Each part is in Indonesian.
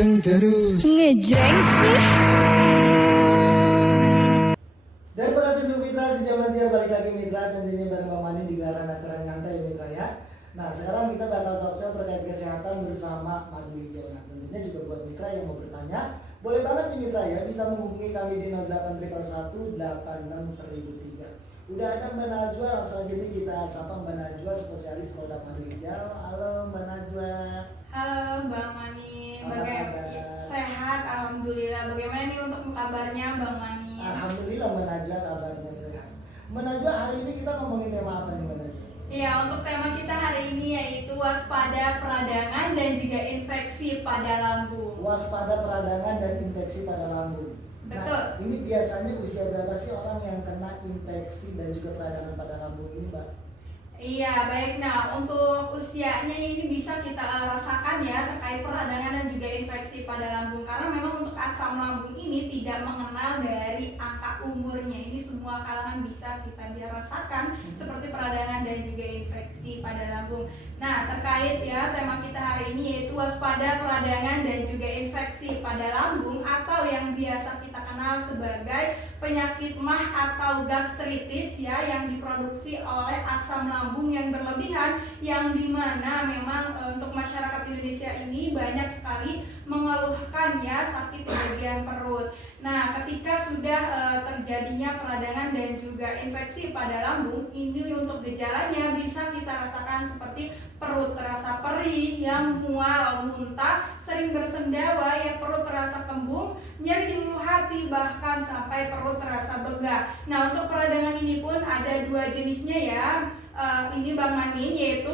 ganteng terus. Ngejreng sih. Dan makasih untuk Mitra sejaman tiar balik lagi Mitra, tentunya bareng Bang Mani di gelaran acara nyantai Mitra ya. Nah sekarang kita bakal talk show terkait kesehatan bersama Madu Hijau. Nah tentunya juga buat Mitra yang mau bertanya, boleh banget nih Mitra ya, bisa menghubungi kami di 0811 Udah ada Mbak Najwa, langsung aja nih kita sapa Mbak Najwa, spesialis produk Madu Hijau. Halo Mbak Najwa. Halo Bang Mani, Apa kabar? sehat alhamdulillah. Bagaimana nih untuk kabarnya Bang Mani? Alhamdulillah Mbak Najwa kabarnya sehat. Mbak Najwa, hari ini kita ngomongin tema apa nih Mbak Najwa? Iya, untuk tema kita hari ini yaitu waspada peradangan dan juga infeksi pada lambung. Waspada peradangan dan infeksi pada lambung. Betul. Nah, ini biasanya usia berapa sih orang yang kena infeksi dan juga peradangan pada lambung ini, Mbak? Iya, baik. Nah, untuk usianya ini bisa kita rasakan ya terkait peradangan dan juga infeksi pada lambung. Karena memang untuk asam lambung ini tidak mengenal dari angka umurnya. Ini semua kalangan bisa kita rasakan seperti peradangan dan juga infeksi pada lambung. Nah, terkait ya tema kita hari ini yaitu waspada peradangan dan juga infeksi pada lambung atau yang biasa kita kenal sebagai penyakit MAH atau gastritis ya, yang diproduksi oleh asam lambung yang berlebihan, yang dimana memang untuk masyarakat Indonesia ini banyak sekali mengeluhkan ya sakit di bagian perut. Nah, ketika sudah terjadinya peradangan dan juga infeksi pada lambung, ini untuk gejalanya bisa kita rasakan seperti perut terasa perih, yang mual, muntah, sering bersendawa, ya perut terasa kembung, nyeri di ulu hati, bahkan sampai perut terasa begah. Nah, untuk peradangan ini pun ada dua jenisnya ya. Ini Bang Mani, yaitu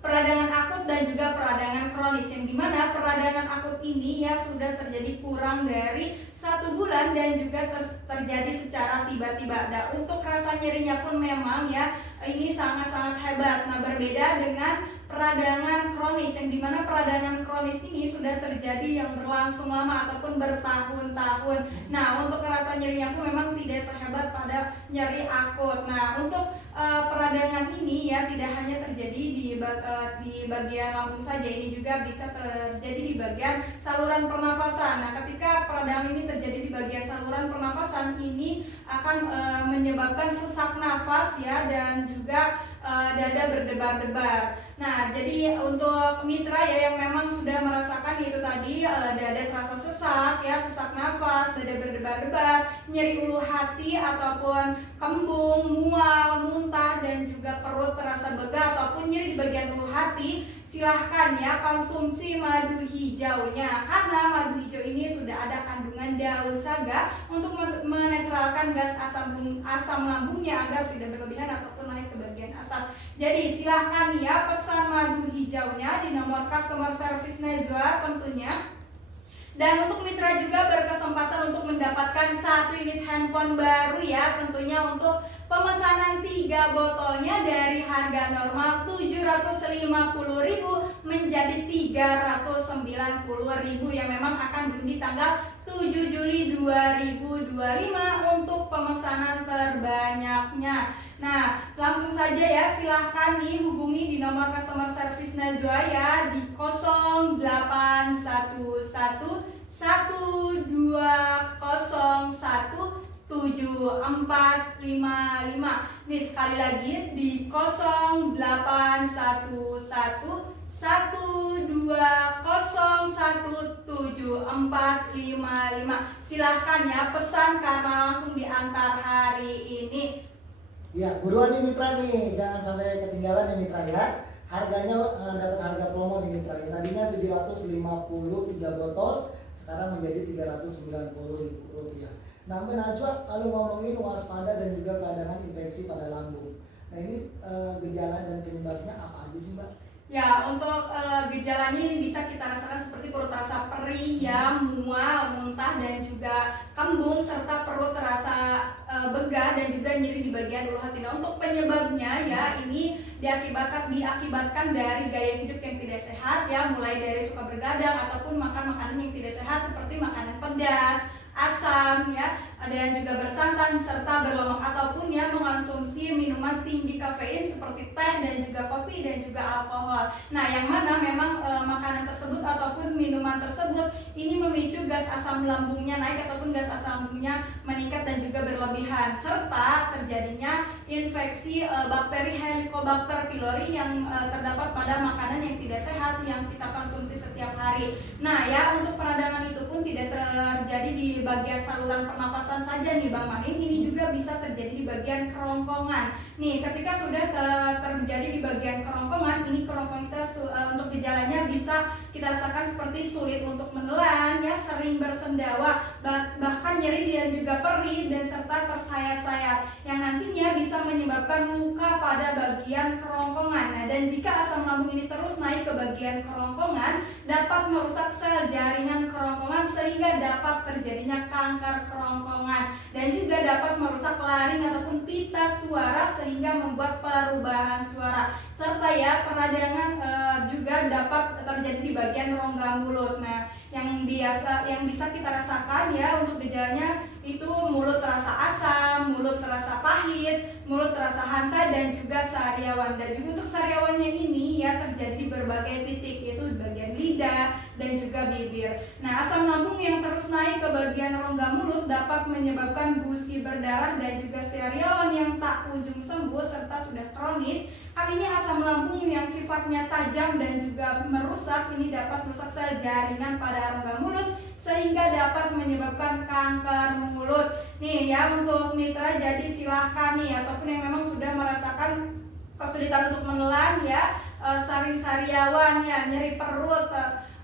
peradangan akut dan juga peradangan kronis, yang dimana peradangan akut ini ya sudah terjadi kurang dari 1 bulan dan juga terjadi secara tiba-tiba. Nah, untuk rasa nyerinya pun memang ya ini sangat-sangat hebat. Nah, berbeda dengan peradangan kronis, yang dimana peradangan kronis ini sudah terjadi yang berlangsung lama ataupun bertahun-tahun. Nah, untuk rasa nyerinya pun memang tidak sehebat pada nyeri akut. Nah, untuk peradangan ini ya tidak hanya terjadi di bagian lambung saja, ini juga bisa terjadi di bagian saluran pernafasan. Nah, ketika peradangan ini terjadi di bagian saluran pernafasan, ini akan menyebabkan sesak nafas ya, dan juga dada berdebar-debar. Nah, jadi untuk mitra ya yang memang sudah merasakan itu tadi dada terasa sesak ya, sesak nafas, dada berdebar-debar, nyeri ulu hati ataupun kembung, mual, muntah, dan juga perut terasa begah ataupun nyeri di bagian ulu hati, silahkan ya konsumsi madu hijaunya, karena madu hijau ini sudah ada kandungan daun saga untuk menetralkan gas asam lambungnya agar tidak berlebihan ataupun naik ke bagian atas. Jadi silahkan ya pesan madu hijaunya di nomor customer service Najwa tentunya. Dan untuk mitra juga berkesempatan untuk mendapatkan 1 unit handphone baru ya, tentunya untuk pemesanan 3 botolnya dari harga normal 750.000 menjadi 390.000 yang memang akan diundi tanggal 7 Juli 2025 untuk pemesanan terbanyaknya. Nah, langsung saja ya, silahkan nih hubungi di nomor customer service Najwa ya di 081112017455. Nih sekali lagi di 081112017455. Silahkan ya pesan karena langsung diantar hari ini. Ya, buruan nih Mitra nih, jangan sampai ketinggalan nih Mitra ya. Harganya dapat harga promo nih Mitra ya. Tadinya 750 3 botol, sekarang menjadi 390.000 rupiah. Nah, Mbak Najwa, kalau ngomongin waspada dan juga peradangan infeksi pada lambung, nah ini gejala dan penyebabnya apa aja sih Mbak? Ya, untuk gejalanya ini bisa kita rasakan seperti perut terasa perih ya, mual, muntah, dan juga kembung, serta perut terasa begah dan juga nyeri di bagian ulu hati. Nah, untuk penyebabnya ya ini diakibatkan dari gaya hidup yang tidak sehat ya, mulai dari suka bergadang ataupun makan makanan yang tidak sehat seperti makanan pedas, asam ya, dan juga bersantan serta berlemak, ataupun ya mengonsumsi minuman tinggi kafein seperti teh dan juga kopi dan juga alkohol. Nah, yang mana memang makanan tersebut ataupun minuman tersebut ini memicu gas asam lambungnya naik ataupun gas asam lambungnya meningkat dan juga berlebihan, serta terjadinya infeksi bakteri Helicobacter pylori yang terdapat pada makanan yang tidak sehat yang kita konsumsi setiap hari. Nah ya, untuk peradangan itu pun tidak terjadi di bagian saluran pernafasan saja nih Bang Manin, ini juga bisa terjadi di bagian kerongkongan. Nih, ketika sudah terjadi di bagian kerongkongan, ini kerongkongan kita untuk gejalanya bisa kita rasakan seperti sulit untuk menelan, ya, sering bersendawa, bahkan nyeri dan juga perih dan serta tersayat-sayat yang nantinya bisa menyebabkan luka pada bagian kerongkongan. Nah, dan jika asam lambung ini terus naik ke bagian kerongkongan, dapat merusak sel jaringan kerongkongan sehingga dapat terjadinya kanker kerongkongan dan juga dapat merusak laring ataupun pita suara sehingga membuat perubahan suara, serta ya peradangan juga dapat terjadi di bagian rongga mulut. Nah, yang bisa kita rasakan ya untuk gejalanya itu mulut terasa asam, mulut terasa pahit, mulut terasa hantai dan juga sariawan. Dan juga untuk sariawannya ini ya terjadi di berbagai titik, yaitu di bagian lidah dan juga bibir. Nah, asam lambung yang terus naik ke bagian rongga mulut dapat menyebabkan gusi berdarah dan juga sariawan yang tak kunjung sembuh serta sudah kronis. Hal ini asam lambung yang sifatnya tajam dan juga merusak ini dapat merusak sel jaringan pada rongga mulut sehingga dapat menyebabkan kanker mulut. Nih ya, untuk mitra jadi silahkan nih ataupun yang memang sudah merasakan kesulitan untuk menelan ya, sariawan ya, nyeri perut,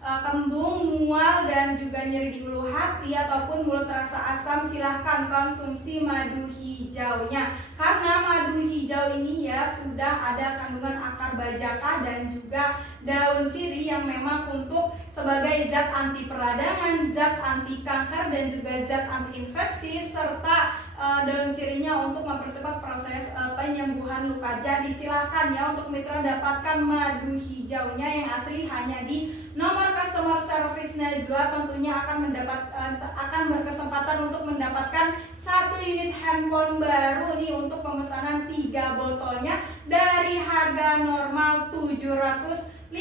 kembung, mual dan juga nyeri di ulu hati ataupun mulut terasa asam, silahkan konsumsi madu hijaunya, karena madu hijau ini ya sudah ada kandungan akar bajaka dan juga daun sirih yang memang untuk sebagai zat anti peradangan, zat anti kanker dan juga zat anti infeksi, serta daun sirihnya untuk mempercepat proses penyembuhan luka. Jadi silahkan ya untuk mitra dapatkan madu hijaunya yang asli hanya di nomor customer service Najwa. Tentunya akan berkesempatan untuk mendapatkan 1 unit handphone baru nih untuk pemesanan 3 botolnya dari harga normal 750.000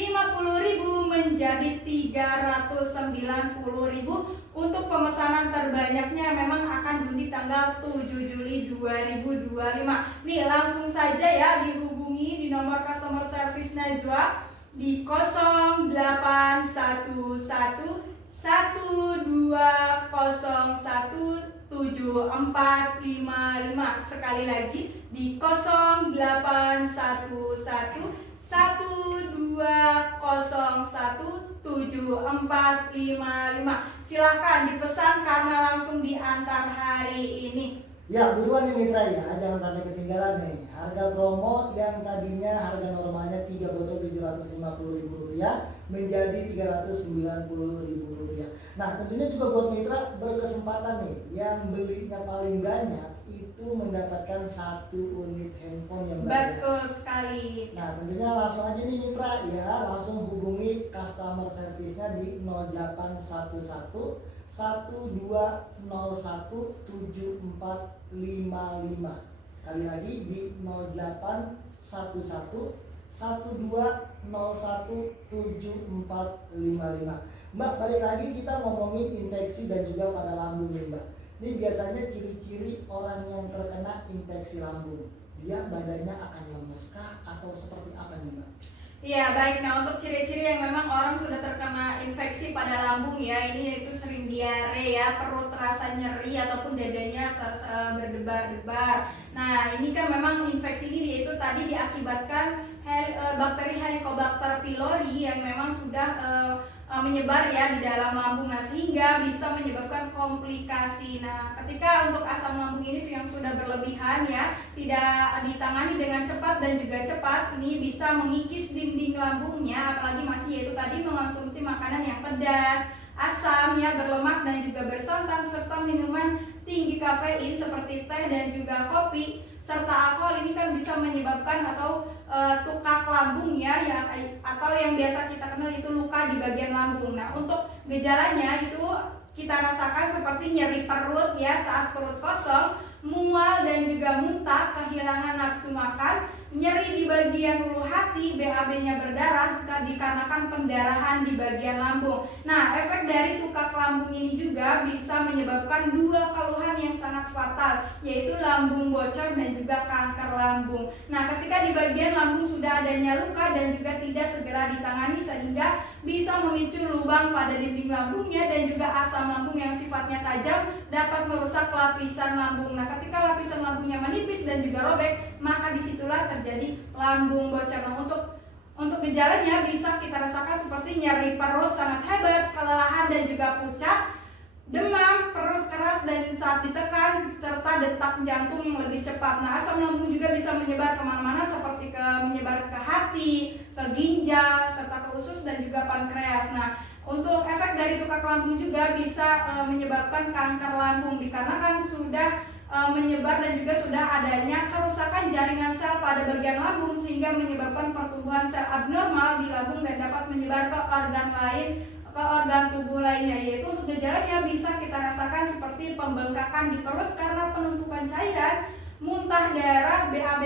menjadi 390.000. Untuk pemesanan terbanyaknya memang akan diundi tanggal 7 Juli 2025. Nih langsung saja ya dihubungi di nomor customer service Najwa di 0811 12017455. Sekali lagi di 0811 12017455. Silahkan dipesan karena langsung diantar hari ini. Ya, buruan nih mitra ya, jangan sampai ketinggalan nih. Harga promo yang tadinya harga normalnya 3 botol Rp750.000 menjadi Rp390.000. Nah, tentunya juga buat mitra berkesempatan nih yang belinya paling banyak itu mendapatkan 1 unit handphone yang banyak. Betul sekali. Nah, tentunya langsung aja nih mitra ya, langsung hubungi customer service-nya di 0811 12017455. Sekali lagi di 0811 12017455. Mbak, balik lagi kita ngomongin infeksi dan juga pada lambung nih Mbak. Ini biasanya ciri-ciri orang yang terkena infeksi lambung. Dia badannya akan lemes kah atau seperti apa nih Mbak? Iya baik, nah untuk ciri-ciri yang memang orang sudah terkena infeksi pada lambung ya, ini itu sering diare ya, perut terasa nyeri ataupun dadanya berdebar-debar. Nah ini kan memang infeksi ini yaitu tadi diakibatkan bakteri Helicobacter pylori yang memang sudah menyebar ya di dalam lambung, nah sehingga bisa menyebabkan komplikasi. Nah ketika untuk asam lambung ini yang sudah berlebihan ya, tidak ditangani dengan cepat dan juga cepat, ini bisa mengikis dinding lambungnya, apalagi masih yaitu tadi mengonsumsi makanan yang pedas, asam ya, berlemak dan juga bersantan, serta minuman tinggi kafein seperti teh dan juga kopi serta alkohol. Ini kan bisa menyebabkan atau tukak lambung ya, atau yang biasa kita kenal itu luka di bagian lambung. Nah untuk gejalanya itu kita rasakan seperti nyeri perut ya saat perut kosong, mual dan juga muntah, kehilangan nafsu makan, nyeri di bagian ulu hati, BAB-nya berdarah dikarenakan pendarahan di bagian lambung. Nah, efek dari tukak lambung ini juga bisa menyebabkan dua keluhan yang sangat fatal, yaitu lambung bocor dan juga kanker lambung. Nah, ketika di bagian lambung sudah adanya luka dan juga tidak segera ditangani sehingga bisa memicu lubang pada dinding lambungnya dan juga asam lambung yang sifatnya tajam dapat merusak lapisan lambung. Nah, ketika lapisan lambungnya menipis dan juga robek, maka disitulah terjadi lambung bocor. Nah, untuk gejalanya bisa kita rasakan seperti nyeri perut sangat hebat, kelelahan dan juga pucat, demam, perut keras dan saat ditekan, serta detak jantung yang lebih cepat. Nah, asam lambung juga bisa menyebar kemana-mana seperti menyebar ke hati, ke ginjal, serta ke usus dan juga pankreas. Nah, untuk efek dari tukak lambung juga bisa menyebabkan kanker lambung dikarenakan sudah menyebar dan juga sudah adanya kerusakan jaringan sel pada bagian lambung sehingga menyebabkan pertumbuhan sel abnormal di lambung dan dapat menyebar ke organ lain, ke organ tubuh lainnya. Yaitu untuk gejalanya bisa kita rasakan seperti pembengkakan di perut karena penumpukan cairan, muntah darah, BAB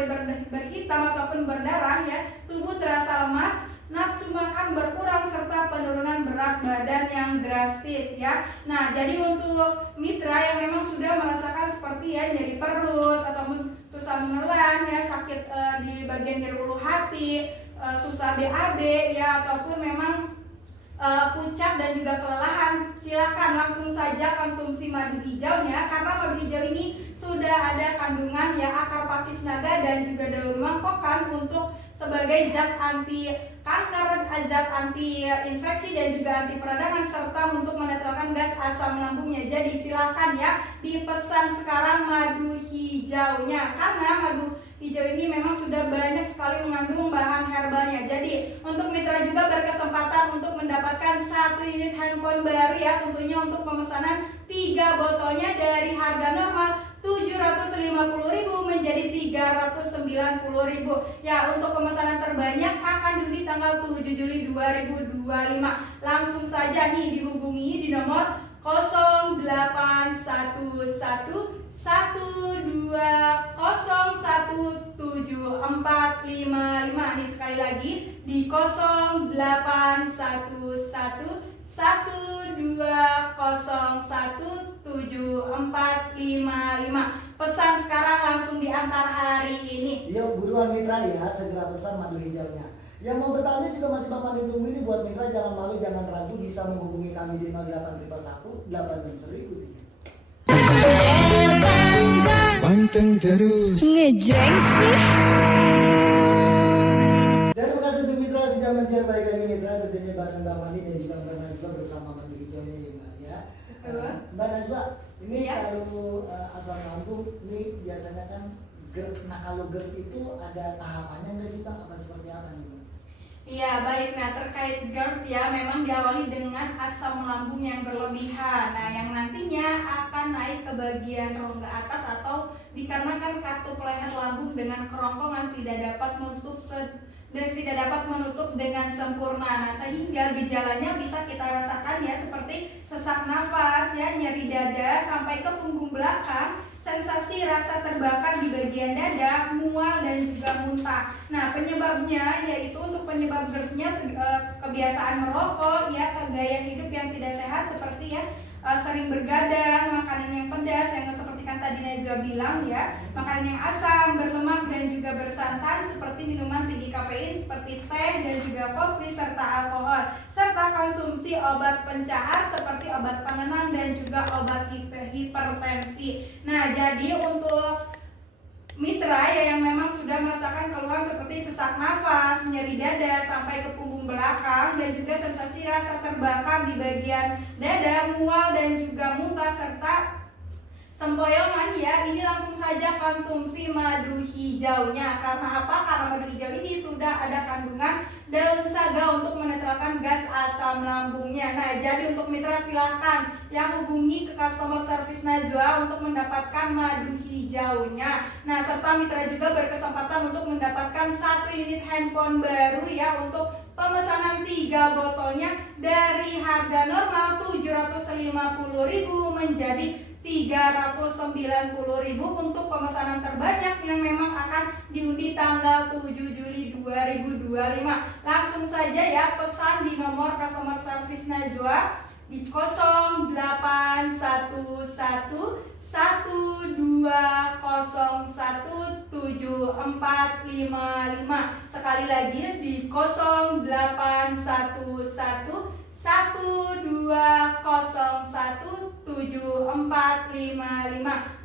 berhitam ataupun berdarah ya, tubuh terasa lemas, nafsu makan berkurang serta penurunan berat badan yang drastis ya. Nah, jadi untuk mitra yang memang sudah merasakan seperti ya nyeri perut ataupun susah menelan ya, sakit di bagian nyeri ulu hati, susah BAB ya, ataupun memang pucat dan juga kelelahan, silahkan langsung saja konsumsi madu hijaunya karena madu hijau ini sudah ada kandungan ya akar pakis naga dan juga daun mangkokan untuk sebagai zat anti kanker, zat anti infeksi dan juga anti peradangan serta untuk menetralkan gas asam lambungnya. Jadi silahkan ya dipesan sekarang madu hijaunya karena madu hijau ini memang sudah banyak sekali mengandung bahan herbalnya. Jadi untuk mitra juga berkesempatan untuk mendapatkan 1 unit handphone baru ya, tentunya untuk pemesanan 3 botolnya dari harga normal 750.000 menjadi 390.000 ya. Untuk pemesanan terbanyak akan diundi tanggal 7 Juli 2025. Langsung saja nih dihubungi di nomor 081112017455. Nih sekali lagi di 081112017455. Pesan sekarang langsung diantar hari ini. Yuk buruan mitra ya, segera pesan madu hijaunya. Yang mau bertanya juga masih Bapak ditunggu ini. Buat mitra jangan malu, jangan ragu, bisa menghubungi kami di 0811 863. Panteng terus ngejreng sih. Dan terima kasih untuk mitra sudah men-share. Balik lagi mitra, tentunya bareng Mbak Mani dan juga Mbak Najwa bersama madu hijaunya ya Mbak ya. Mbak Najwa, ini Ya. kalau asam lambung ini biasanya kan GERD. Nah kalau GERD itu ada tahapannya nggak sih Pak? Apa seperti apa nih Mbak? Iya baik, nah terkait GERD ya memang diawali dengan asam lambung yang berlebihan. Nah yang nantinya akan naik ke bagian rongga atas atau dikarenakan katup leher lambung dengan kerongkongan tidak dapat menutup dengan sempurna. Nah sehingga gejalanya bisa kita rasakan ya seperti sesak nafas ya, nyeri dada sampai ke punggung belakang, sensasi rasa terbakar di bagian dada, mual dan juga muntah. Nah penyebabnya yaitu untuk penyebab GERD-nya kebiasaan merokok ya, gaya hidup yang tidak sehat seperti ya sering bergadang, makanan yang pedas yang seperti kan tadi Najwa bilang ya, makanan yang asam, berlemak dan juga bersantan seperti minuman tinggi kafein seperti teh dan juga kopi serta alkohol, serta konsumsi obat pencahar seperti obat penenang dan juga obat hipertensi. Nah jadi untuk mitra ya yang memang sudah merasakan keluhan seperti sesak nafas, nyeri dada sampai ke punggung belakang dan juga sensasi rasa terbakar di bagian dada, mual dan juga muntah serta sempoyongan ya, ini langsung saja konsumsi madu hijaunya. Karena apa? Karena madu hijau ini sudah ada kandungan daun saga untuk menetralkan gas asam lambungnya. Nah jadi untuk mitra silahkan ya hubungi ke customer service Najwa untuk mendapatkan madu hijaunya. Nah serta mitra juga berkesempatan untuk mendapatkan 1 unit handphone baru ya untuk pemesanan 3 botolnya dari harga normal 750.000 menjadi 390.000 untuk pemesanan terbanyak yang memang akan diundi tanggal 7 Juli 2025. Langsung saja ya pesan di nomor customer service Najwa di 081112017455. Sekali lagi di 081112017455.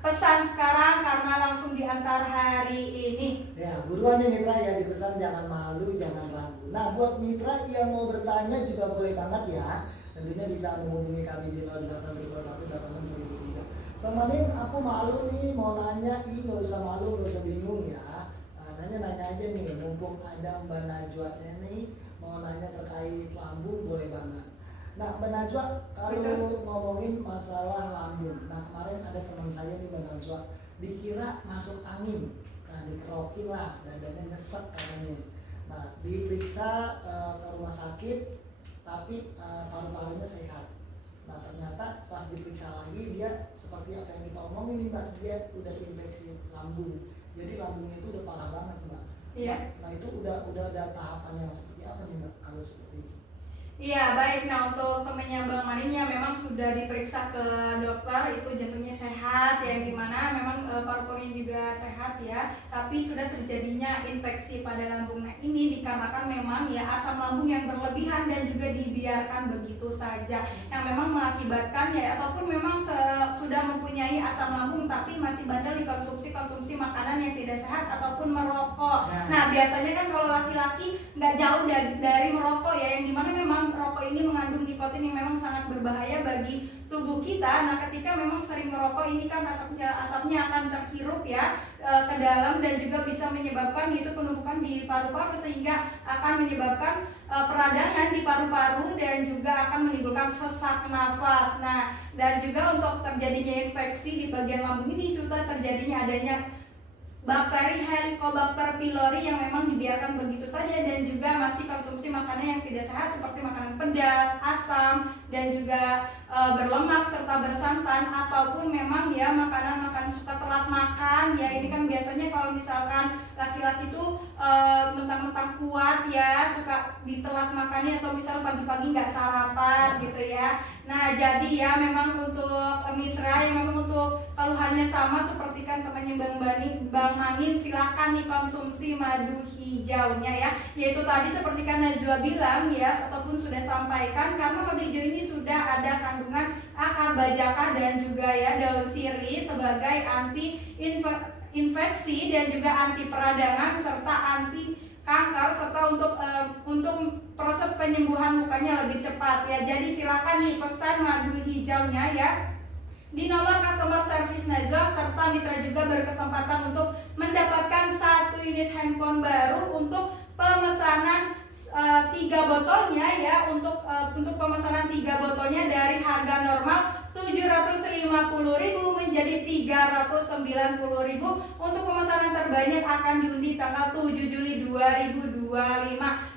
Pesan sekarang karena langsung diantar hari ini. Ya, buruan nih mitra ya, dipesan, jangan malu, jangan ragu. Nah, buat mitra yang mau bertanya juga boleh banget ya. Tentunya bisa menghubungi kami di 0811186003. Bang Manin, aku malu nih mau nanya, ini nggak usah malu, nggak usah bingung ya. Nanya aja nih, mumpung ada Mbak Najwa nih mau nanya terkait lambung, boleh banget. Nah, Mbak Najwa, kalau ngomongin masalah lambung, nah kemarin ada teman saya nih Mbak Najwa, dikira masuk angin, nah dikerokin lah, dadanya nyesek katanya. Nah, diperiksa ke rumah sakit, tapi paru-parunya sehat. Nah, ternyata pas diperiksa lagi dia seperti apa yang kita omongin nih Mbak, dia udah infeksi lambung. Jadi lambungnya itu udah parah banget Mbak. Iya. Nah, itu udah ada tahapan yang seperti apa nih Mbak kalau seperti itu? Iya baik, nah untuk temennya Bang Manin yang memang sudah diperiksa ke dokter itu jantungnya sehat ya, dimana memang paru-parunya juga sehat ya, tapi sudah terjadinya infeksi pada lambung. Nah ini dikarenakan memang ya asam lambung yang berlebihan dan juga dibiarkan begitu saja, yang memang mengakibatkan ya ataupun memang sudah mempunyai asam lambung tapi masih bandel dikonsumsi makanan yang tidak sehat ataupun merokok. Nah biasanya kan kalau laki-laki nggak jauh dari merokok ya, yang dimana memang rokok ini mengandung nikotin yang memang sangat berbahaya bagi tubuh kita. Nah ketika memang sering merokok ini kan asapnya akan terhirup ya ke dalam dan juga bisa menyebabkan itu penumpukan di paru-paru sehingga akan menyebabkan peradangan di paru-paru dan juga akan menimbulkan sesak nafas. Nah dan juga untuk terjadinya infeksi di bagian lambung ini sudah terjadinya adanya bakteri Helicobacter pylori yang memang dibiarkan begitu saja dan juga masih konsumsi makanan yang tidak sehat seperti makanan pedas, asam dan juga berlemak serta bersantan, ataupun memang ya makanan suka telat makan ya. Ini kan biasanya kalau misalkan laki-laki itu mentang-mentang kuat ya suka ditelat makannya, atau misal pagi-pagi nggak sarapan gitu ya. Nah jadi ya memang untuk mitra yang memang untuk keluhannya sama seperti kan temannya Bang Manin, silahkan nih konsumsi madu hijaunya ya, yaitu tadi seperti kan Najwa bilang ya ataupun sudah sampaikan, karena madu hijau ini sudah ada kandungan akar bajakah dan juga ya daun sirih sebagai anti infeksi dan juga anti peradangan serta anti kanker, serta untuk proses penyembuhan lukanya lebih cepat ya. Jadi silakan nih pesan madu hijaunya ya di nomor customer service Najwa, serta mitra juga berkesempatan untuk mendapatkan 1 unit handphone baru untuk pemesanan 3 botolnya ya, untuk pemesanan 3 botolnya dari harga normal 750.000 menjadi 390.000. Untuk pemesanan terbanyak akan diundi tanggal 7 Juli 2025.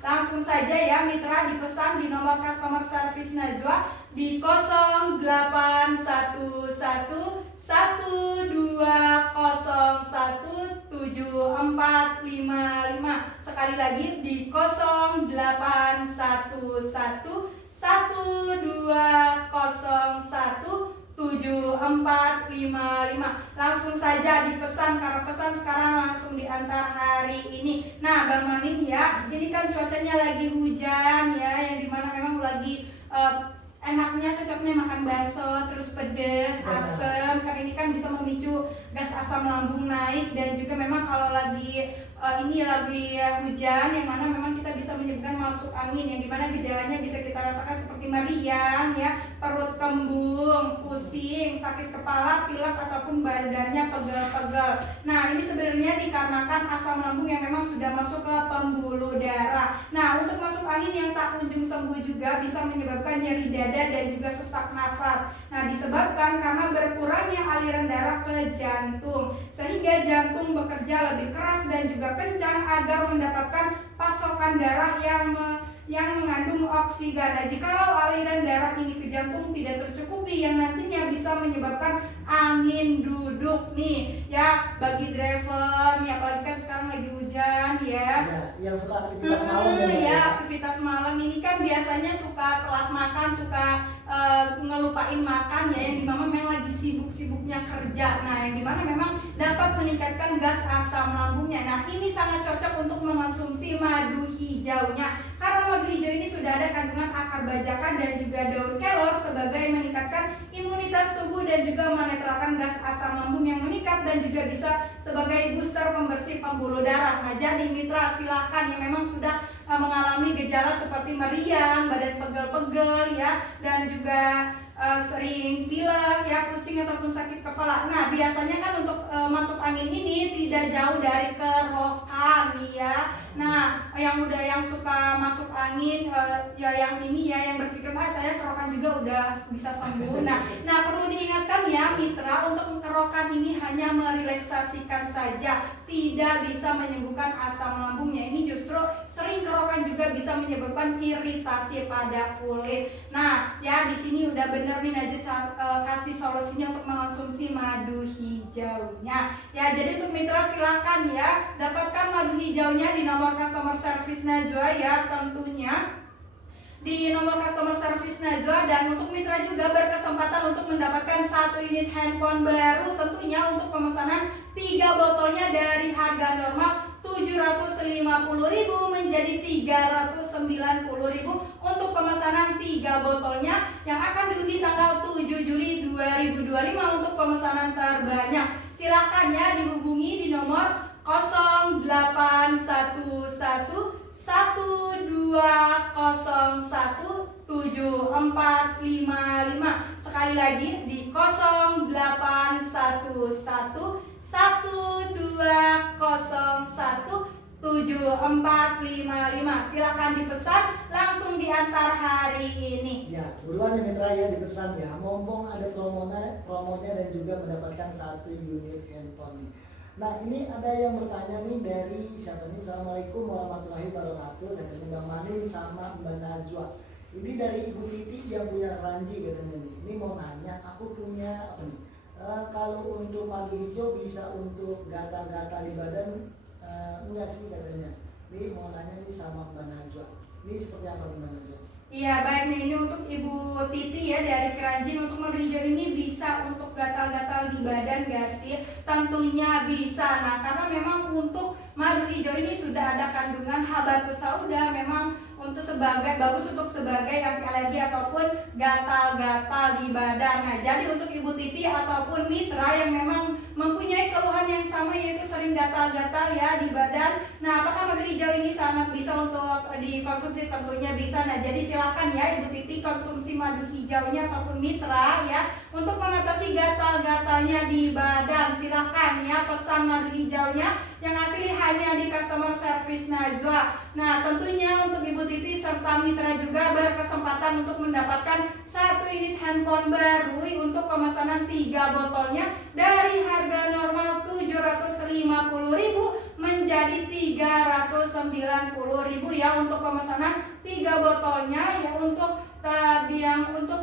Langsung saja ya mitra dipesan di nomor customer service Najwa di 081112017455. Sekali lagi di 081112017455. Langsung saja dipesan karena pesan sekarang langsung diantar hari ini. Nah Bang Manin ya, ini kan cuacanya lagi hujan ya, yang dimana memang lagi enaknya cocoknya makan bakso terus pedes, asam, karena ini kan bisa memicu gas asam lambung naik, dan juga memang kalau lagi ini lagi hujan yang mana memang kita bisa menyebabkan masuk angin, yang dimana gejalanya bisa kita rasakan seperti meriang ya, perut kembung, pusing, sakit kepala, pilek ataupun badannya pegel-pegel. Nah ini sebenarnya dikarenakan asam lambung yang memang sudah masuk ke pembuluh darah. Nah untuk masuk angin yang tak kunjung sembuh juga bisa menyebabkan nyeri dada dan juga sesak nafas. Nah disebabkan karena berkurangnya aliran darah ke jantung, sehingga jantung bekerja lebih keras dan juga kencang agar mendapatkan pasokan darah yang mengandung oksigen. Nah, jikalau aliran darah ini ke jantung tidak tercukupi, yang nantinya bisa menyebabkan angin duduk nih ya bagi driver nih, apalagi kan sekarang lagi hujan ya. Ya, yang suka aktivitas malam ya, aktivitas malam ini kan biasanya suka telat makan, suka ngelupain makan ya, yang dimana memang lagi sibuk-sibuknya kerja. Nah, yang dimana memang dapat meningkatkan gas asam lambungnya. Nah, ini sangat cocok untuk mengonsumsi madu hijaunya, karena madu hijau ini sudah ada kandungan akar bajaka dan juga daun kelor sebagai meningkatkan imunitas tubuh dan juga menetralkan gas asam lambung yang meningkat, dan juga bisa sebagai booster pembersih pembuluh darah. Nah, jadi mitra silahkan yang memang sudah mengalami gejala seperti meriang, badan pegel-pegel ya, dan juga sering pilek ya, pusing ataupun sakit kepala. Nah, biasanya kan untuk masuk angin ini tidak jauh dari kerokan ya. Nah, yang suka masuk angin ya yang ini ya, yang berpikir saya kerokan juga udah bisa sembuh. Nah, perlu diingatkan ya mitra, untuk kerokan ini hanya merelaksasikan saja, tidak bisa menyembuhkan asam lambungnya. Ini justru sering kerokan juga bisa menyebabkan iritasi pada kulit. Nah, ya di sini udah bener nih Najib kasih solusinya untuk mengonsumsi madu hijaunya. Ya, jadi untuk mitra silakan ya dapatkan madu hijaunya di nomor customer service Najwa ya, tentunya di nomor customer service Najwa. Dan untuk mitra juga berkesempatan untuk mendapatkan 1 unit handphone baru, tentunya untuk pemesanan 3 botolnya dari harga normal 750.000 menjadi 390.000 untuk pemesanan 3 botolnya yang akan diundi tanggal 7 Juli 2025 untuk pemesanan terbanyak. Silakan ya dihubungi di nomor 081112017455. Sekali lagi di 081112017455. Silakan dipesan, langsung diantar hari ini. Ya, buruan ya mitra ya dipesan ya, mumpung ada promonya dan juga mendapatkan 1 unit handphone nih. Nah, ini ada yang bertanya nih dari siapa nih? Assalamualaikum warahmatullahi wabarakatuh. Katanya Bang Mani sama Mbak Najwa. Ini dari Ibu Titi yang punya keranji katanya nih. Ini mau nanya, aku punya apa nih? Kalau untuk madu hijau bisa untuk gatal-gatal di badan enggak sih katanya. Ini mau nanya nih sama Mbak Najwa. Ini seperti apa nih Mbak Najwa? Iya, baik nih, ini untuk Ibu Titi ya dari Keranjin. Untuk madu hijau ini bisa untuk gatal-gatal di badan gak sih? Tentunya bisa. Nah, karena memang untuk madu hijau ini sudah ada kandungan habatus sauda, memang untuk bagus untuk sebagai anti alergi ataupun gatal-gatal di badan. Nah, jadi untuk Ibu Titi ataupun mitra yang memang mempunyai keluhan yang sama, yaitu sering gatal-gatal ya di badan. Nah, apakah madu hijau ini sangat bisa untuk dikonsumsi? Tentunya bisa. Nah, jadi silahkan ya Ibu Titi konsumsi madu hijaunya ataupun mitra ya untuk mengatasi gatal-gatalnya di badan. Silahkan ya pesan madu hijaunya yang asli hanya di customer service Najwa. Nah, tentunya untuk Ibu Titi serta mitra juga berkesempatan untuk mendapatkan 1 unit handphone baru untuk pemesanan 3 botolnya dari harga normal 750.000 menjadi 390.000 ya untuk pemesanan 3 botolnya ya, untuk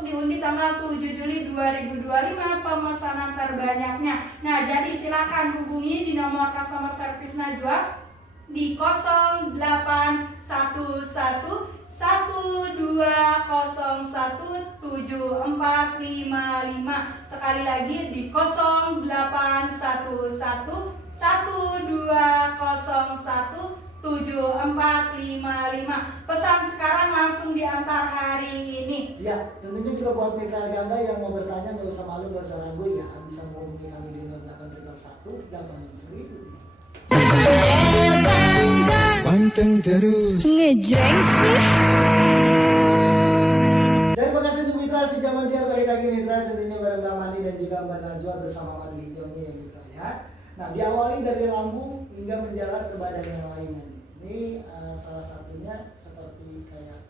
diundi tanggal 7 Juli 2025 pemesanan terbanyaknya. Nah, jadi silakan hubungi di nomor customer service Najwa di 081112017455. Sekali lagi di 081112017455. Pesan sekarang langsung diantar hari ini. Ya, tentunya juga buat mitra ganda yang mau bertanya nggak usah malu, nggak usah ragu ya, bisa menghubungi kami di 0811 Panteng terus ngejreng sih. Terima kasih untuk mitra si Jaman Siar. Balik lagi mitra, tentunya bareng Bang Mandi dan juga Mbak Najwa bersama madu hijaunya ya mitra ya. Nah, diawali dari lambung hingga menjalar ke badan yang lainnya. Ini salah satunya seperti kayak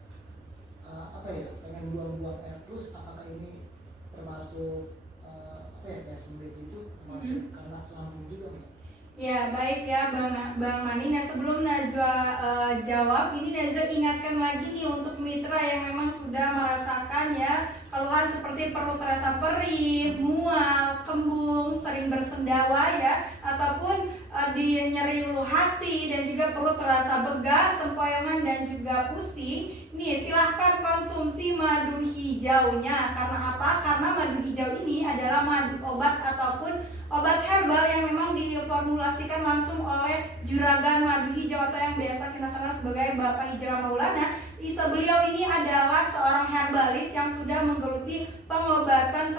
apa ya, pengen buang-buang air plus. Apakah ini termasuk apa ya, kayak semblit itu termasuk karena lambung juga Mbak? Ya, baik ya Bang Mani. Nah, sebelum Najwa jawab, ini Najwa ingatkan lagi nih untuk mitra yang memang sudah merasakan ya keluhan seperti perut terasa perih, mual, kembung, sering bersendawa ya, ataupun di nyeri ulu hati dan juga perut terasa begas, sempoyongan dan juga pusing. Nih, silahkan konsumsi madu hijaunya. Karena apa? Karena madu hijau ini adalah madu obat ataupun obat herbal yang memang diformulasikan langsung oleh juragan madu hijau atau yang biasa kita kenal sebagai Bapak Hijrah Maulana. Beliau ini adalah seorang herbalis yang sudah menggeluti pengobatan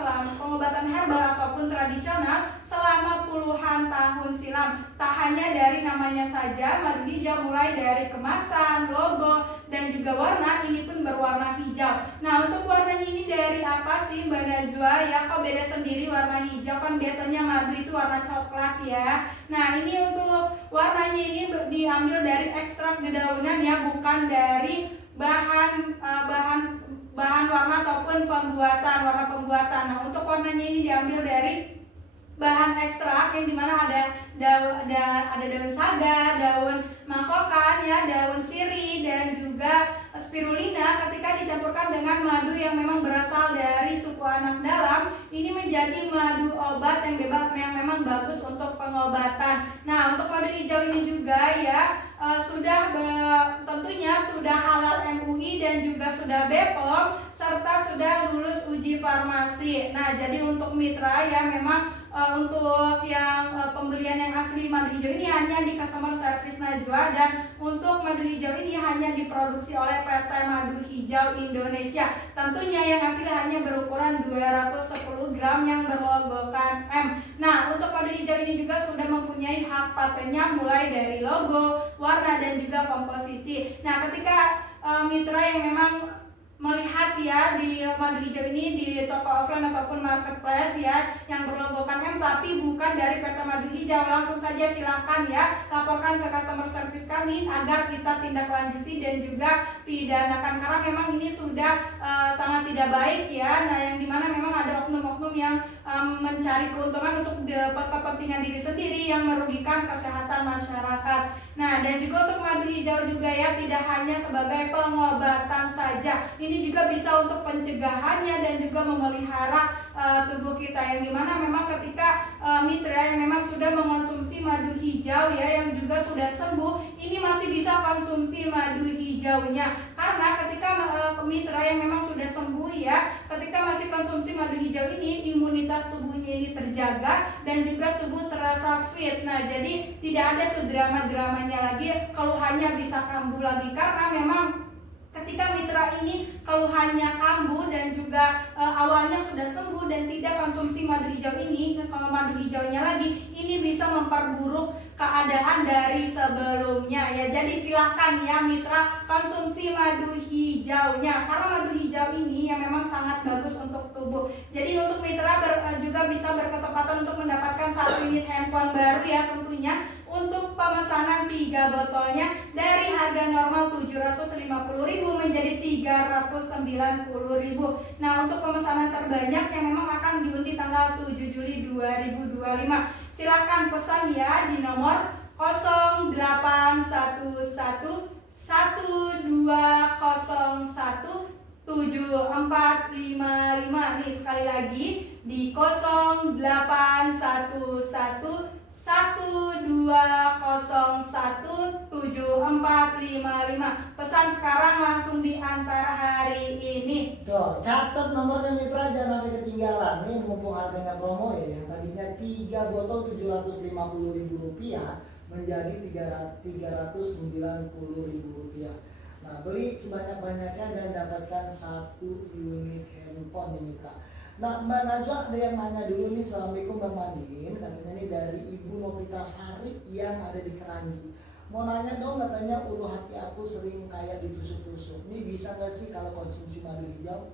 herbal ataupun tradisional selama puluhan tahun silam. Tak hanya dari namanya saja, madu hijau mulai dari kemasan, logo, dan juga warna, ini pun berwarna hijau. Nah, untuk warnanya ini dari apa sih Mbak Najwa ya? Kok beda sendiri warna hijau? Kan biasanya madu itu warna coklat ya. Nah, ini untuk warnanya ini diambil dari ekstrak dedaunan ya, bukan dari bahan warna ataupun warna pembuatan. Nah, untuk warnanya ini diambil dari bahan ekstrak yang dimana ada daun saga, daun mangkokan ya, daun sirih dan juga spirulina. Ketika dicampurkan dengan madu yang memang berasal dari suku anak dalam, ini menjadi madu obat yang memang bagus untuk pengobatan. Nah, untuk madu hijau ini juga ya tentunya sudah halal MUI dan juga sudah BPOM serta sudah lulus uji farmasi. Nah, jadi untuk mitra ya memang untuk yang pembelian yang asli madu hijau ini hanya di customer service Najwa, dan untuk madu hijau ini hanya diproduksi oleh PT Madu Hijau Indonesia. Tentunya yang asli hanya berukuran 210 gram yang berlogokan M. Nah, untuk madu hijau ini juga sudah mempunyai hak patennya mulai dari logo, warna dan juga komposisi. Nah, ketika mitra yang memang melihat ya di madu hijau ini di toko offline ataupun marketplace ya yang berlogokan M tapi bukan dari PT Madu Hijau, langsung saja silahkan ya laporkan ke customer service kami agar kita tindak lanjuti dan juga pidanakan, karena memang ini sudah sangat tidak baik ya. Nah, yang dimana memang ada oknum-oknum yang mencari keuntungan untuk kepentingan diri sendiri yang merugikan kesehatan masyarakat. Nah, dan juga untuk madu hijau juga ya tidak hanya sebagai pengobatan saja, ini juga bisa untuk pencegahannya dan juga memelihara tubuh kita, yang dimana memang ketika mitra yang memang sudah mengonsumsi madu hijau ya yang juga sudah sembuh, ini masih bisa konsumsi madu hijaunya, karena ketika mitra yang memang sudah sembuh ya ketika masih konsumsi madu hijau ini imunitas tubuhnya ini terjaga dan juga tubuh terasa fit. Nah, jadi tidak ada tuh drama-dramanya lagi, keluhannya bisa kambuh lagi, karena memang ketika mitra ini keluhannya kambuh dan juga awalnya sudah sembuh dan tidak konsumsi madu hijau ini, kalau madu hijaunya lagi ini bisa memperburuk keadaan dari sebelumnya ya. Jadi silahkan ya mitra konsumsi madu hijaunya, karena madu hijau ini yang memang sangat bagus untuk tubuh. Jadi untuk mitra juga bisa berkesempatan untuk mendapatkan 1 unit handphone baru ya tentunya, untuk pemesanan 3 botolnya dari harga normal 750.000 menjadi 390.000. Nah, untuk pemesanan terbanyak yang memang akan diundi tanggal 7 Juli 2025. Silahkan pesan ya di nomor 0811 1201 7455. Nih sekali lagi di 0811 12017455. Pesan sekarang langsung diantar hari ini. Tuh, catat nomornya mitra jangan sampai ketinggalan. Nih mumpung harganya promo ya, yang tadinya 3 botol Rp750.000 menjadi Rp390.000. Nah, beli sebanyak-banyaknya dan dapatkan 1 unit handphone nih mitra. Nah, Mbak Najwa ada yang nanya dulu nih. Assalamualaikum Bang Madin, katanya nih dari Ibu Novita Sari yang ada di Keranji. Mau nanya dong, katanya ulu hati aku sering kayak ditusuk-tusuk. Ini bisa nggak sih kalau konsumsi madu hijau?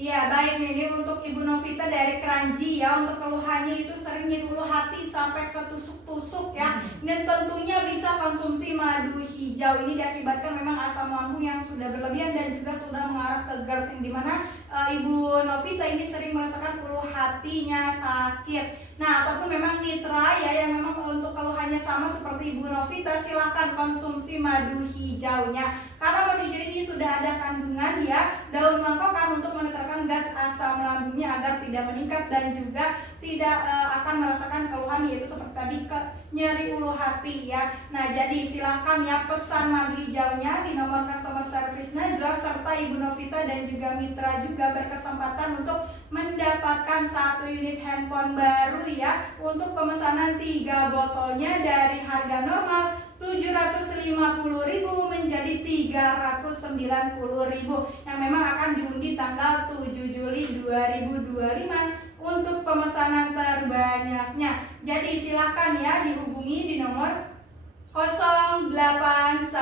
Iya, baik nih, ini untuk Ibu Novita dari Kranji ya. Untuk keluhannya itu sering nyeri ulu hati sampai ke tusuk-tusuk ya. Dan tentunya bisa konsumsi madu hijau. Ini diakibatkan memang asam lambung yang sudah berlebihan dan juga sudah mengarah ke GERD, yang dimana Ibu Novita ini sering merasakan ulu hatinya sakit. Nah, ataupun memang mitra ya yang memang untuk keluhannya sama seperti Ibu Novita, silahkan konsumsi madu hijaunya. Karena madu hijau ini sudah ada kandungan ya daun mangkokan untuk menetralkan gas asam lambungnya agar tidak meningkat dan juga tidak akan merasakan keluhan yaitu seperti tadi nyeri ulu hati ya. Nah, jadi silahkan ya pesan madu hijaunya di nomor customer service Najwa, serta Ibu Novita dan juga mitra juga berkesempatan untuk mendapatkan 1 unit handphone baru ya. Untuk pemesanan 3 botolnya dari harga normal 750.000 menjadi 390.000 yang memang akan diundi tanggal 7 Juli 2025 untuk pemesanan terbanyaknya. Jadi silahkan ya dihubungi di nomor 0811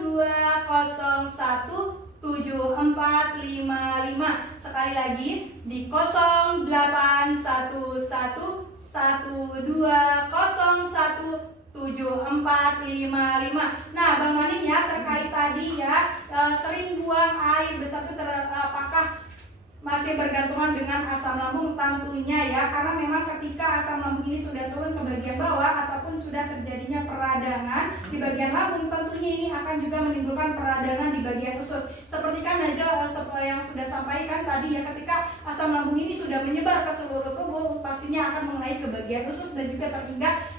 1201 7455. Sekali lagi di 0811 1201 7455. Nah, Bang Manin ya, terkait tadi ya sering buang air besar itu apakah masih bergantungan dengan asam lambung? Tentunya ya, karena memang ketika asam lambung ini sudah turun ke bagian bawah ataupun sudah terjadinya peradangan di bagian lambung, tentunya ini akan juga menimbulkan peradangan di bagian usus. Seperti kan Najwa yang sudah sampaikan tadi ya, ketika asam lambung ini sudah menyebar ke seluruh tubuh, pastinya akan mengenai ke bagian usus dan juga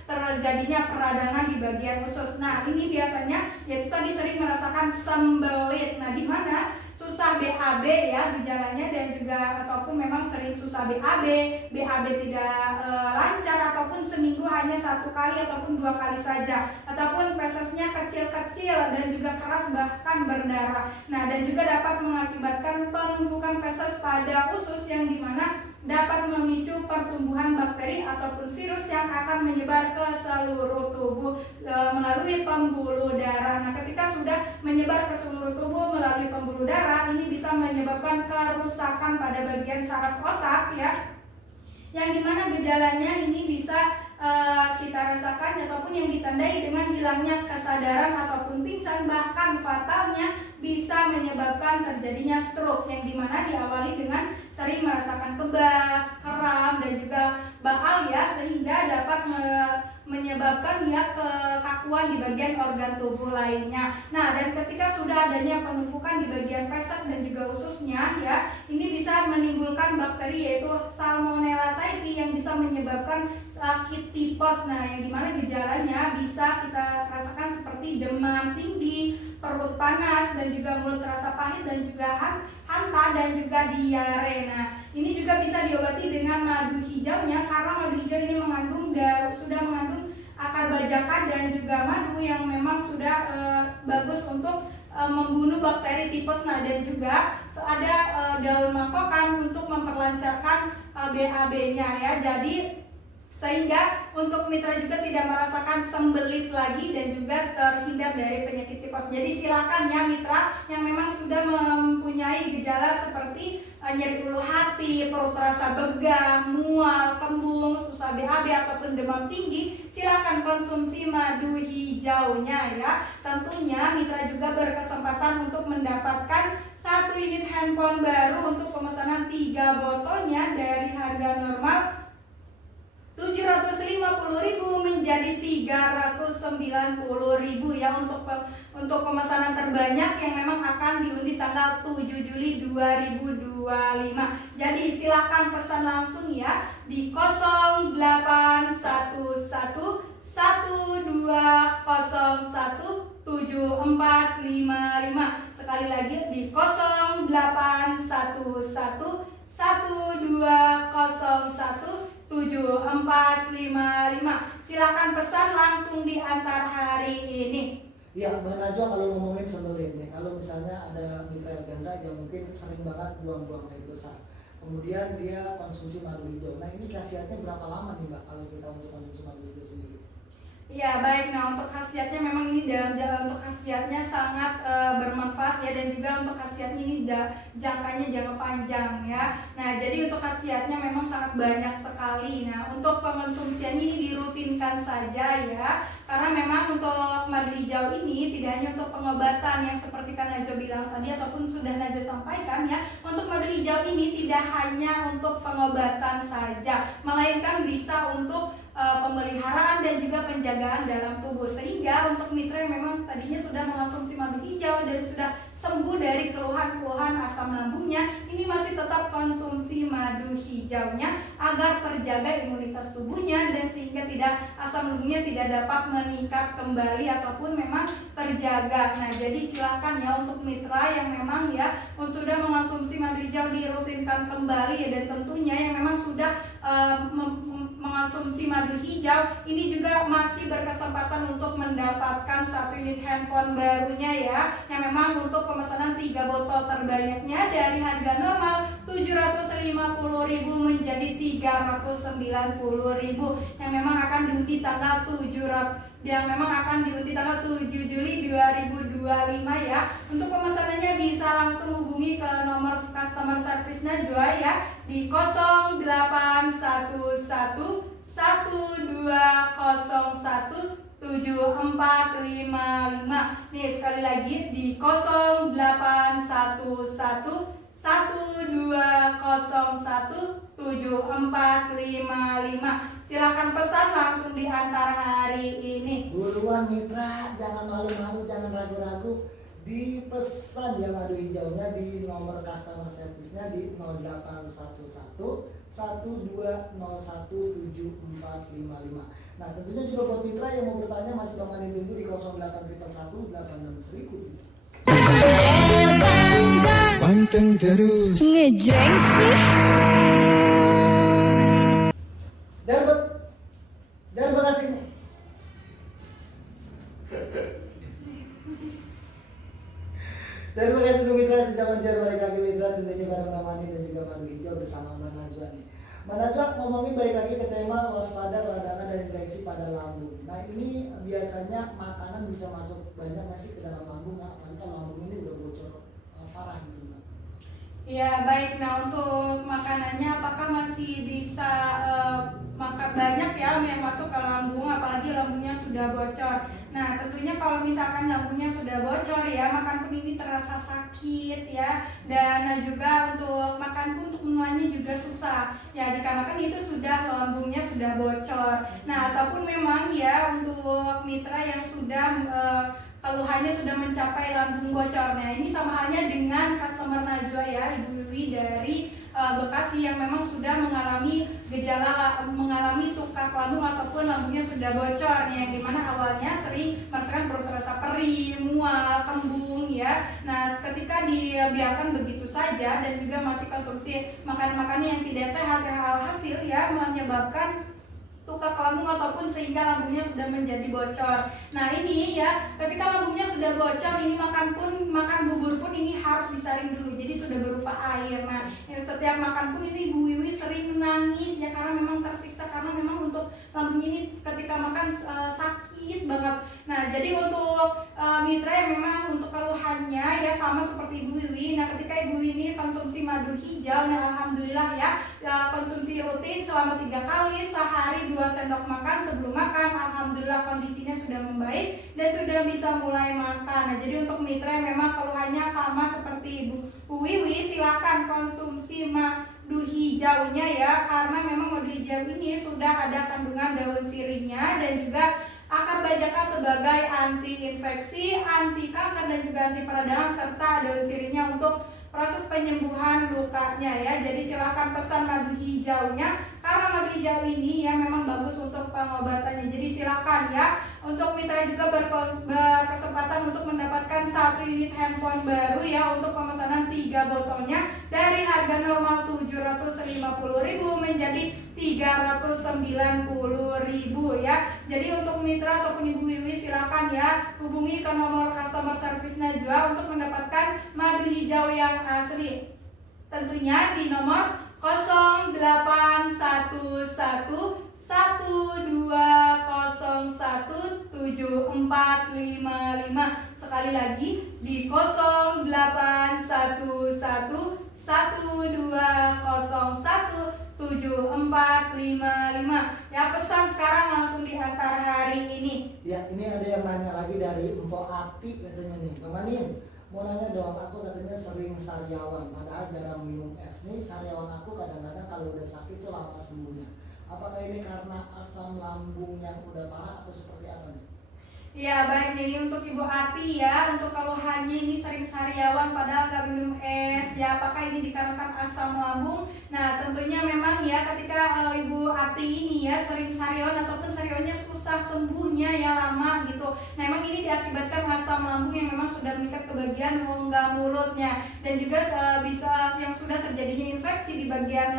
terjadinya peradangan di bagian usus. Nah, ini biasanya yaitu tadi sering merasakan sembelit. Nah, di mana susah BAB ya gejalanya dan juga ataupun memang sering susah BAB tidak lancar ataupun seminggu hanya 1 kali ataupun 2 kali saja, ataupun fesesnya kecil-kecil dan juga keras bahkan berdarah. Nah, dan juga dapat mengakibatkan penumpukan feses pada usus yang dimana dapat memicu pertumbuhan bakteri ataupun virus yang akan menyebar ke seluruh tubuh melalui pembuluh darah. Nah, ketika sudah menyebar ke seluruh tubuh melalui pembuluh darah, ini bisa menyebabkan kerusakan pada bagian saraf otak ya, yang dimana gejalanya ini bisa kita rasakan ataupun yang ditandai dengan hilangnya kesadaran ataupun pingsan, bahkan fatalnya bisa menyebabkan terjadinya stroke, yang dimana diawali dengan sering merasakan kebas, kram dan juga baal ya, sehingga dapat menyebabkan ya kekakuan di bagian organ tubuh lainnya. Nah, dan ketika sudah adanya penumpukan di bagian feses dan juga ususnya ya, ini bisa menimbulkan bakteri yaitu Salmonella typhi yang bisa menyebabkan sakit tipes. Nah, yang dimana gejalanya bisa kita rasakan seperti demam tinggi, perut panas dan juga mulut terasa pahit dan juga hanta dan juga diare. Nah, ini juga bisa diobati dengan madu hijaunya, karena madu hijau ini sudah mengandung akar bajaka dan juga madu yang memang sudah bagus untuk membunuh bakteri tipes. Nah, dan juga ada daun mangkokan untuk memperlancarkan BAB-nya ya. Jadi sehingga untuk mitra juga tidak merasakan sembelit lagi dan juga terhindar dari penyakit tipes. Jadi silakan ya mitra yang memang sudah mempunyai gejala seperti nyeri ulu hati, perut terasa begah, mual, kembung, susah BAB ataupun demam tinggi, silakan konsumsi madu hijaunya ya. Tentunya mitra juga berkesempatan untuk mendapatkan 1 unit handphone baru untuk pemesanan 3 botolnya dari harga normal 750.000 menjadi 390.000 ya, untuk pemesanan terbanyak yang memang akan diundi tanggal 7 Juli 2025. Jadi silahkan pesan langsung ya di 0811 1201 7455. Sekali lagi di 0811 1201 7455. Silahkan pesan langsung diantar hari ini. Ya, Mbak Najwa, kalau ngomongin sembelit nih, kalau misalnya ada mitra ganda yang mungkin sering banget buang-buang air besar, kemudian dia konsumsi madu hijau. Nah, ini khasiatnya berapa lama nih Mbak kalau kita untuk konsumsi madu hijau sendiri? Ya baik, nah untuk khasiatnya memang ini untuk khasiatnya sangat bermanfaat ya, dan juga untuk khasiatnya ini jangkanya jangka panjang ya. Nah jadi untuk khasiatnya memang sangat banyak sekali. Nah untuk pengonsumsiannya ini dirutinkan saja ya, karena memang untuk madu hijau ini tidak hanya untuk pengobatan yang seperti Kak Najwa bilang tadi ataupun sudah Najwa sampaikan ya. Untuk madu hijau ini tidak hanya untuk pengobatan saja, melainkan bisa untuk pemeliharaan dan juga penjagaan dalam tubuh. Sehingga untuk mitra yang memang tadinya sudah mengonsumsi madu hijau dan sudah sembuh dari keluhan-keluhan asam lambungnya, ini masih tetap konsumsi madu hijaunya agar terjaga imunitas tubuhnya dan sehingga asam lambungnya tidak dapat meningkat kembali ataupun memang terjaga. Nah jadi silahkan ya untuk mitra yang memang ya sudah mengonsumsi madu hijau dirutinkan kembali ya, dan tentunya yang memang sudah mengonsumsi madu hijau ini juga masih berkesempatan untuk mendapatkan 1 unit handphone barunya ya, yang memang untuk pemesanan 3 botol terbanyaknya dari harga normal 750.000 menjadi 390.000 yang memang akan diundi tanggal 7 Juli 2025 ya. Untuk pemesanannya bisa langsung hubungi ke nomor customer service Najwa ya di 0811 1201 7455. Nih sekali lagi di 0811 1201 7455. Silahkan pesan langsung diantar hari ini. Buruan mitra, jangan malu-malu, jangan ragu-ragu, dipesan ya madu hijaunya di nomor customer service-nya di 0811 1201 7455. Nah tentunya juga buat mitra yang mau bertanya masih Bang Mani tunggu di 0811 861 Panteng terus. Ngejreng sih. Dan makasih. Terima kasih untuk mitra sejauh share balik lagi mitra, tentunya bareng Bang Mani dan juga Madu Hijau bersama Mbak Najwa nih. Mbak Najwa ngomongin balik lagi ke tema waspada peradangan dan infeksi pada lambung. Nah ini biasanya makanan bisa masuk banyak masih ke dalam lambung, apalagi kalau lambung ini udah bocor parah gitu Mbak. Ya baik, nah untuk makanannya apakah masih bisa makan banyak ya yang masuk ke lambung, apalagi lambungnya sudah bocor. Nah tentunya kalau misalkan lambungnya sudah bocor ya, makan pun ini terasa sakit ya, dan juga untuk makan pun untuk menelannya juga susah ya, dikarenakan itu sudah lambungnya sudah bocor. Nah ataupun memang ya untuk mitra yang sudah keluhannya sudah mencapai lambung bocor. Nah ini sama halnya dengan customer Najwa ya, Ibu Wiwi dari Bekasi yang memang sudah mengalami gejala mengalami tukak lambung ataupun lambungnya sudah bocor yang dimana awalnya sering merasakan perut terasa perih, mual, kembung ya. Nah ketika dibiarkan begitu saja dan juga masih konsumsi makanan-makanan yang tidak sehat, hasil ya menyebabkan tukak lambung ataupun sehingga lambungnya sudah menjadi bocor. Nah ini ya ketika lambungnya sudah bocor, ini makan bubur pun ini harus disaring dulu, jadi sudah berupa air. Nah setiap makan pun ini Ibu Wiwi sering menangis ya, karena memang tersiksa, karena memang untuk lambung ini ketika makan sakit banget. Nah jadi untuk mitra yang memang untuk keluhannya ya sama seperti Ibu Wiwi. Nah ketika Ibu Wiwi ini konsumsi madu hijau, nah alhamdulillah ya konsumsi rutin selama 3 kali sehari 2 sendok makan sebelum makan, alhamdulillah kondisinya sudah membaik dan sudah bisa mulai makan. Nah jadi untuk mitra yang memang keluhannya sama seperti Ibu Wiwi, silakan konsumsi madu hijaunya ya, karena memang madu hijau ini sudah ada kandungan daun sirihnya dan juga akar bajaka sebagai anti infeksi, anti kanker dan juga anti peradangan, serta daun sirihnya untuk proses penyembuhan lukanya ya. Jadi silakan pesan madu hijaunya, karena madu hijau ini ya memang bagus untuk pengobatannya. Jadi silakan ya untuk mitra juga berkesempatan untuk mendapatkan 1 unit handphone baru ya, untuk pemesanan 3 botolnya dari harga normal 750.000 menjadi 390.000 ya. Jadi untuk mitra ataupun Ibu Wiwi silakan ya hubungi ke nomor customer service Najwa untuk mendapatkan madu hijau yang asli. Tentunya di nomor 0811 0811 sekali lagi di 081112017455 ya. Pesan sekarang langsung diantar hari ini. Ya, ini ada yang nanya lagi dari Mpok Ati katanya nih, Bang Manin, mau nanya dong, aku katanya sering sariawan, padahal jarang minum es. Nih sariawan aku kadang-kadang kalau udah sakit tuh lama sembuhnya. Apakah ini karena asam lambung yang udah parah atau seperti apa nih? Ya baik, jadi untuk Ibu Ati ya, untuk keluhannya ini sering sariawan padahal nggak minum es ya, apakah ini dikarenakan asam lambung? Nah tentunya memang ya ketika Ibu Ati ini ya sering sariawan ataupun sariawannya susah sembuhnya ya, lama gitu. Nah memang ini diakibatkan asam lambung yang memang sudah mengikat ke bagian rongga mulutnya, dan juga bisa yang sudah terjadinya infeksi di bagian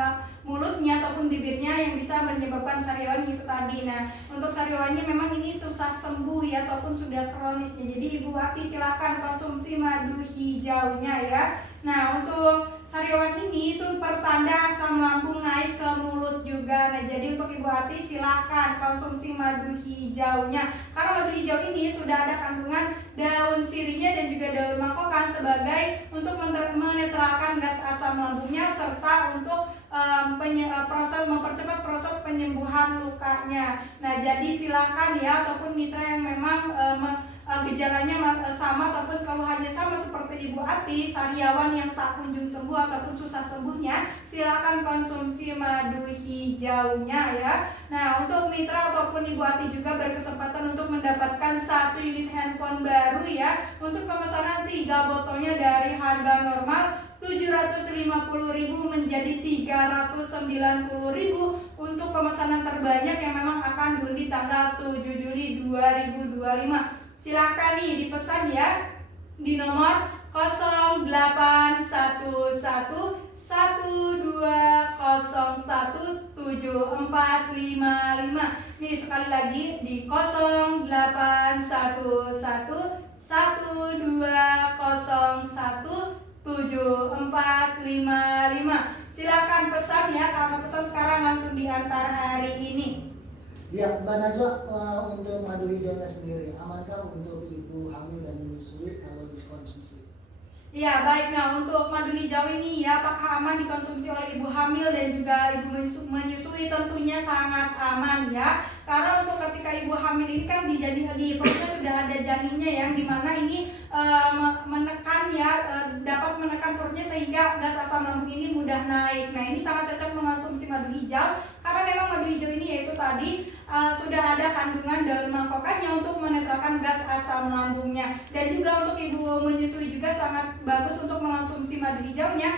mulutnya ataupun bibirnya yang bisa menyebabkan sariawan itu tadi. Nah untuk sariawannya memang ini susah sembuh ya ataupun sudah kronisnya, jadi Ibu Ati silahkan konsumsi madu hijaunya ya. Nah untuk sariawan ini itu pertanda asam lambung naik ke mulut juga. Nah jadi untuk Ibu Ati silahkan konsumsi madu hijaunya, karena madu hijau ini sudah ada kandungan daun sirinya dan juga daun mangkokan sebagai untuk menetralkan gas asam lambungnya serta untuk mempercepat proses penyembuhan lukanya. Nah jadi silahkan ya, ataupun mitra yang memang gejalanya sama ataupun keluhannya sama seperti Ibu Ati, sariawan yang tak kunjung sembuh ataupun susah sembuhnya, silakan konsumsi madu hijaunya ya. Nah untuk mitra ataupun Ibu Ati juga berkesempatan untuk mendapatkan 1 unit handphone baru ya. Untuk pemesanan 3 botolnya dari harga normal 750.000 menjadi 390.000 untuk pemesanan terbanyak yang memang akan diundi tanggal 7 Juli 2025. Silakan nih dipesan ya di nomor 081112017455. Nih sekali lagi di 081112017455. Silakan pesan ya, karena pesan sekarang langsung diantar hari ini. Ya, Mbak Najwa, untuk madu hijaunya sendiri, amankah untuk ibu hamil dan menyusui kalau dikonsumsi? Ya baik, nah untuk madu hijau ini ya, apakah aman dikonsumsi oleh ibu hamil dan juga ibu menyusui? Tentunya sangat aman ya, karena untuk ketika ibu hamil ini kan di perutnya sudah ada janinnya yang dimana ini menekan ya, dapat menekan perutnya sehingga gas asam lambung ini mudah naik. Nah ini sangat cocok mengonsumsi madu hijau, karena memang madu hijau ini yaitu tadi sudah ada kandungan daun mangkokannya untuk menetralkan gas asam lambungnya. Dan juga untuk ibu menyusui juga sangat bagus untuk mengonsumsi madu hijaunya,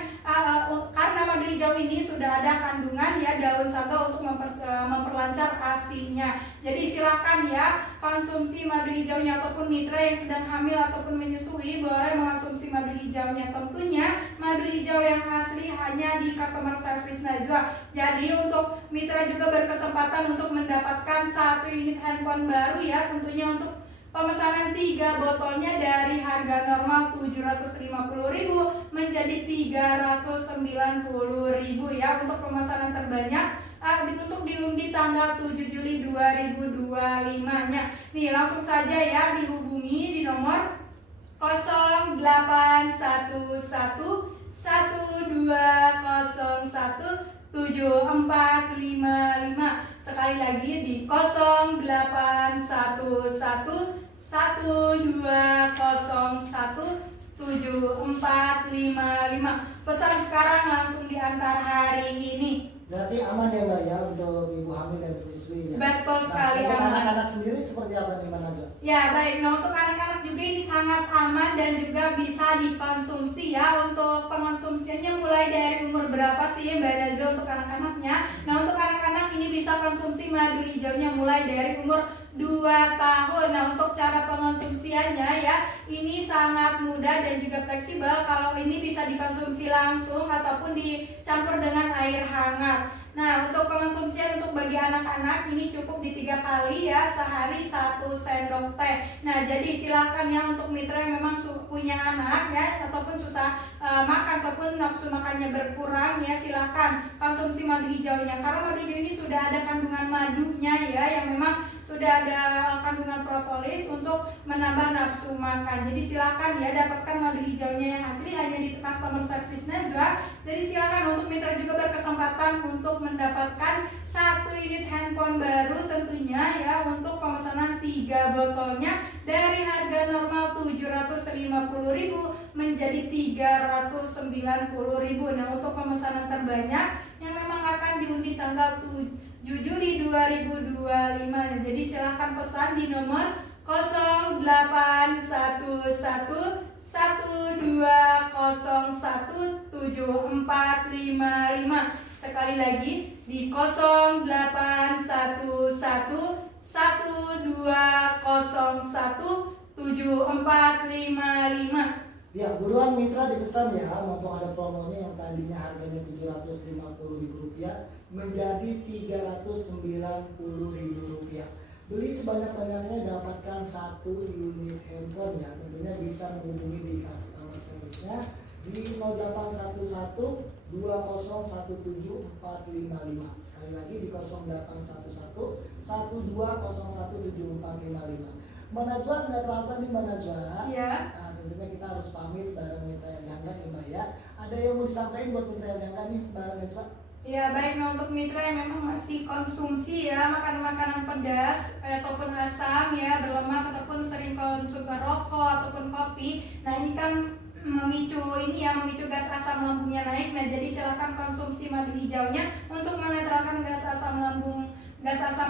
karena madu hijau ini sudah ada kandungan ya daun saga untuk memperlancar ASI-nya. Jadi silakan ya konsumsi madu hijaunya, ataupun mitra yang sedang hamil ataupun menyusui boleh mengonsumsi madu hijaunya. Tentunya madu hijau yang asli hanya di customer service Najwa. Jadi untuk mitra juga berkesempatan untuk mendapatkan 1 unit handphone baru ya, tentunya untuk pemesanan 3 botolnya dari harga normal 750.000 menjadi 390.000 ya. Untuk pemesanan terbanyak untuk diundi tanggal 7 Juli 2025 nya. Nih langsung saja ya dihubungi di nomor 081112017455. Sekali lagi di 081112017455. Pesan sekarang langsung diantar hari ini. Berarti aman ya Mbak ya untuk ibu hamil dan menyusui ya? Betul sekali, untuk aman. anak-anak sendiri seperti apa nih Mbak Najwa? Ya baik, nah untuk anak-anak juga ini sangat aman dan juga bisa dikonsumsi ya. Untuk pengonsumsiannya mulai dari umur berapa sih Mbak Najwa untuk anak-anaknya? Nah untuk anak-anak ini bisa konsumsi madu hijaunya mulai dari umur 2 tahun. Nah untuk cara pengonsumsiannya ya, ini sangat mudah dan juga fleksibel. Kalau ini bisa dikonsumsi langsung ataupun dicampur dengan air hangat. Nah untuk pengonsumsian untuk bagi anak-anak ini cukup di 3 kali ya, sehari 1 sendok teh. Nah jadi silakan ya untuk mitra yang memang punya anak ya, ataupun susah makan ataupun nafsu makannya berkurang ya, silahkan konsumsi madu hijaunya, karena madu hijau ini sudah ada kandungan madunya ya, yang memang sudah ada kandungan propolis untuk menambah nafsu makan. Jadi silahkan ya dapatkan madu hijaunya yang asli hanya di customer service Najwa. Jadi silahkan untuk mitra juga berkesempatan untuk mendapatkan 1 unit handphone baru tentunya ya, untuk pemesanan 3 botolnya dari harga normal 750.000 menjadi 390.000. Nah, untuk pemesanan terbanyak yang memang akan diundi tanggal 7 Juli 2025. Nah, jadi silahkan pesan di nomor 081112017455. Sekali lagi di 081112017455. Ya, buruan mitra dipesan ya, mumpung ada promonya yang tadinya harganya Rp750.000 menjadi Rp390.000. Beli sebanyak-banyaknya, dapatkan 1 unit handphone ya. Tentunya bisa menghubungi di customer service-nya di 0811201745. Sekali lagi di 081112017455. Mbak Najwa, nggak terasa nih Mbak Najwa. Iya. Nah, tentunya kita harus pamit bareng mitra yang gangga ya Mbak ya. Ada yang mau disampaikan buat mitra yang gangga nih Mbak Najwa? Ya baik, nah untuk mitra yang memang masih konsumsi ya makanan-makanan pedas ataupun asam ya, berlemak ataupun sering konsumsi rokok ataupun kopi, nah ini kan memicu gas asam lambungnya naik. Nah jadi silakan konsumsi madu hijaunya untuk menetralkan gas asam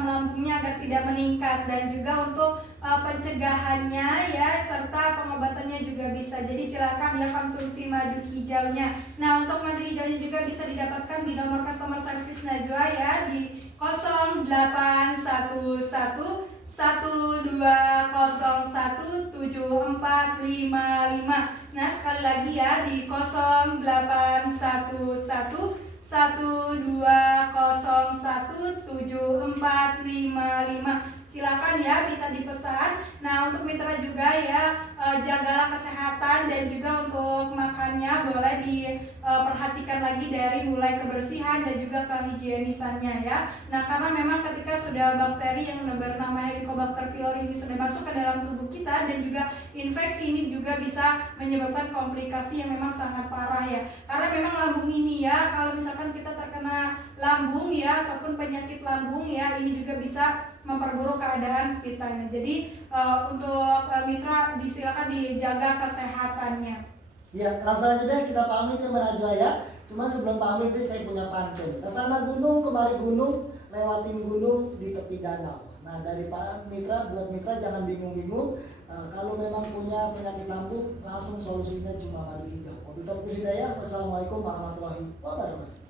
lambungnya agar tidak meningkat, dan juga untuk pencegahannya ya, serta pengobatannya juga bisa. Jadi silakan ya konsumsi madu hijaunya. Nah, untuk madu hijaunya juga bisa didapatkan di nomor customer service Najwa ya, di 081112017455. Nah, sekali lagi ya di 081112017455. Silakan ya bisa dipesan. Nah, untuk mitra juga ya jagalah kesehatan, dan juga untuk makannya boleh diperhatikan lagi dari mulai kebersihan dan juga kehigienisannya ya. Nah, karena memang ketika sudah bakteri yang bernama Helicobacter pylori ini sudah masuk ke dalam tubuh kita, dan juga infeksi ini juga bisa menyebabkan komplikasi yang memang sangat parah ya. Karena memang lambung ini ya, kalau misalkan kita terkena lambung ya ataupun penyakit lambung ya, ini juga bisa memperburuk keadaan kita. Nah, jadi untuk mitra silakan dijaga kesehatannya. Ya, langsung aja deh kita pamit ya Mbak Najwa ya. Cuman sebelum pamit nih saya punya pantun. Kesana gunung, kemari gunung, lewatin gunung di tepi danau. Nah, dari Pak Mitra, buat mitra jangan bingung-bingung. Kalau memang punya penyakit lambung, langsung solusinya cuma madu hijau. Wabillahi taufiq hidayah. Wassalamualaikum warahmatullahi wabarakatuh.